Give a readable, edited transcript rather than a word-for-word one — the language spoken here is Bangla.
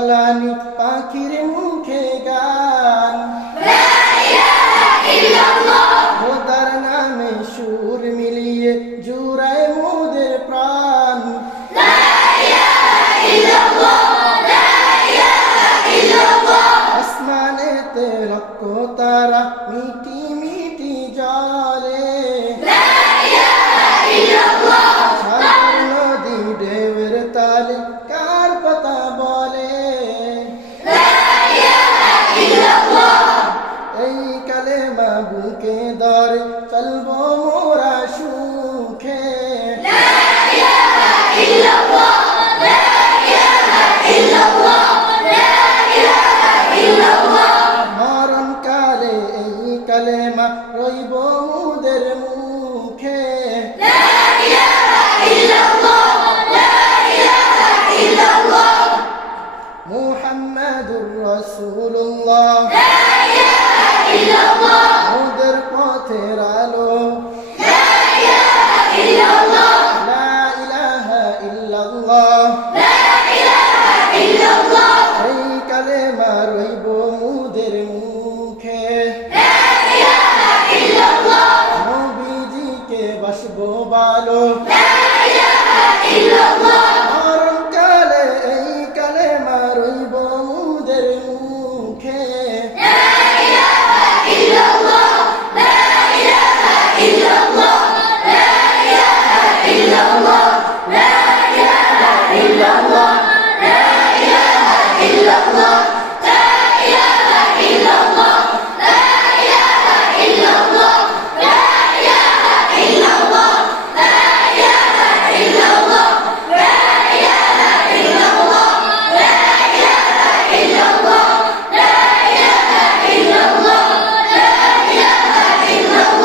ফলানি পাখির মুখে গান খোদার নামে সুর মিলিয়ে জুড়ায় মোদের প্রাণ আসমানেতে লক্ষ তারা মিটি মিটি জলে সাগর নদী ঢেউয়ের তালে কার কথা বলে এই কালেমা বুকে ধরে চলবো মোরা সুখে মরণ কালে এই কালেমা রইব মুদের মুখে মুহাম্মাদুর রাসূলুল্লাহ